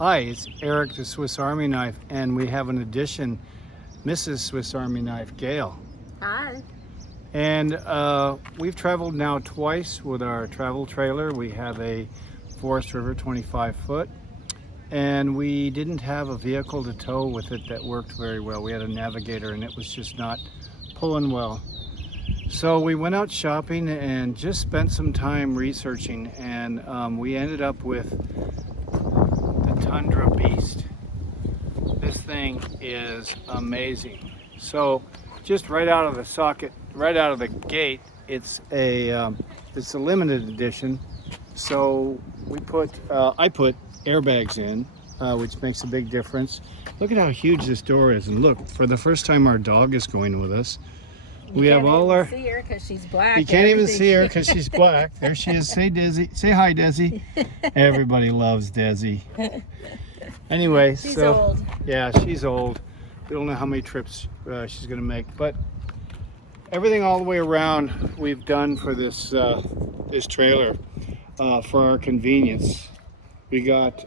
Hi, it's Eric the Swiss Army Knife, and we have an addition, Mrs. Swiss Army Knife, Gayle. Hi. And we've traveled now twice with our travel trailer. We have a Forest River 25 foot, and we didn't have a vehicle to tow with it that worked very well. We had a Navigator and it was just not pulling well. So we went out shopping and just spent some time researching, and we ended up with the Tundra Beast. This thing is amazing. So just right out of the socket, right out of the gate, it's a limited edition. So I put airbags in, which makes a big difference. Look at how huge this door is, and look, for the first time our dog is going with us. We have all our. You can't even see her because she's black. You can't even see her because she's black. There she is. Say Desi. Say hi, Desi. Everybody loves Desi. Anyway, she's old. Yeah, she's old. We don't know how many trips she's gonna make, but everything all the way around we've done for this this trailer for our convenience. We got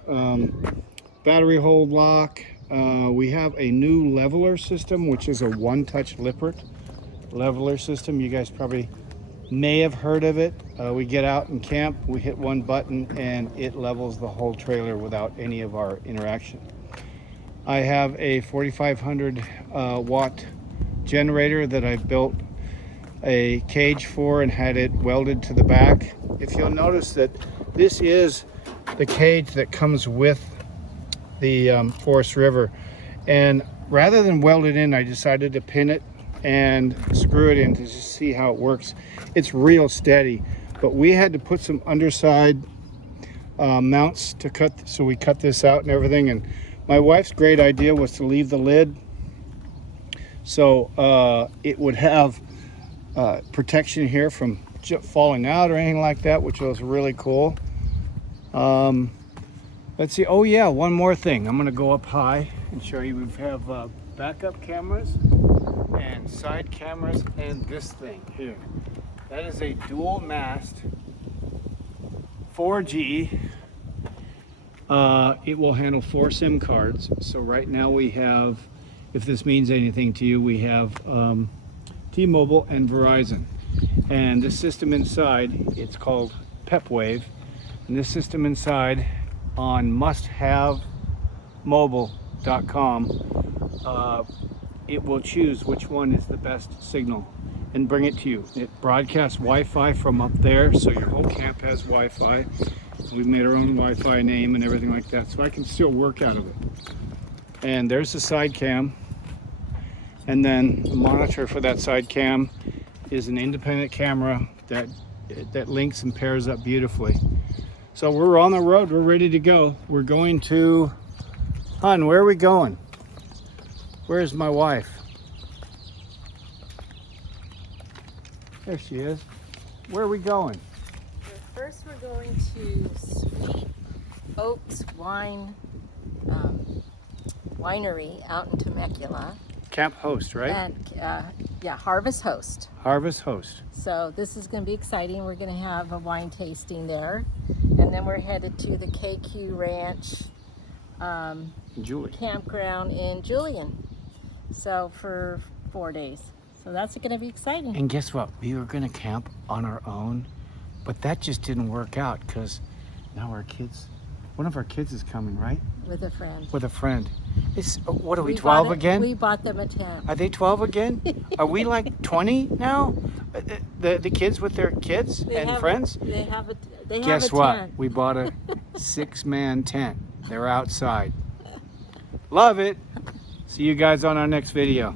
battery hold lock. We have a new leveler system, which is a one-touch Lippert leveler system. You guys probably may have heard of it. We get out and camp, we hit one button and it levels the whole trailer without any of our interaction. I have a 4500 watt generator that I built a cage for and had it welded to the back. If you'll notice that this is the cage that comes with the Forest River, and rather than weld it in, I decided to pin it and screw it in to just see how it works. It's real steady, but we had to put some underside mounts to cut, so we cut this out and everything. And my wife's great idea was to leave the lid so it would have protection here from falling out or anything like that, which was really cool. Let's see. Oh yeah, one more thing. I'm gonna go up high and show you. We have backup cameras and side cameras, and this thing here, that is a dual mast 4G. It will handle 4 SIM cards. So right now we have, if this means anything to you, we have T-Mobile and Verizon, and this system inside, it's called PepWave, and this system inside on musthavemobile.com, it will choose which one is the best signal and bring it to you. It broadcasts Wi-Fi from up there, so your whole camp has Wi-Fi. We've made our own Wi-Fi name and everything like that, so I can still work out of it. And there's the side cam, and then the monitor for that side cam is an independent camera that links and pairs up beautifully. So we're on the road, we're ready to go. We're going to, hon, where are we going? Where's my wife? There she is. Where are we going? First we're going to Sweet Oaks Winery out in Temecula. Camp Host, right? And yeah, Harvest Host. Harvest Host. So this is going to be exciting. We're going to have a wine tasting there. And then we're headed to the KQ Ranch campground in Julian. So for 4 days. So that's going to be exciting. And guess what? We were going to camp on our own, but that just didn't work out because now our kids, one of our kids is coming, right? With a friend. With a friend. It's, what are we 12 again? We bought them a tent. Are they 12 again? Are we like 20 now? The kids with their kids and friends? They have a Guess tent. what? We bought a 6-man tent. They're outside. Love it. See you guys on our next video.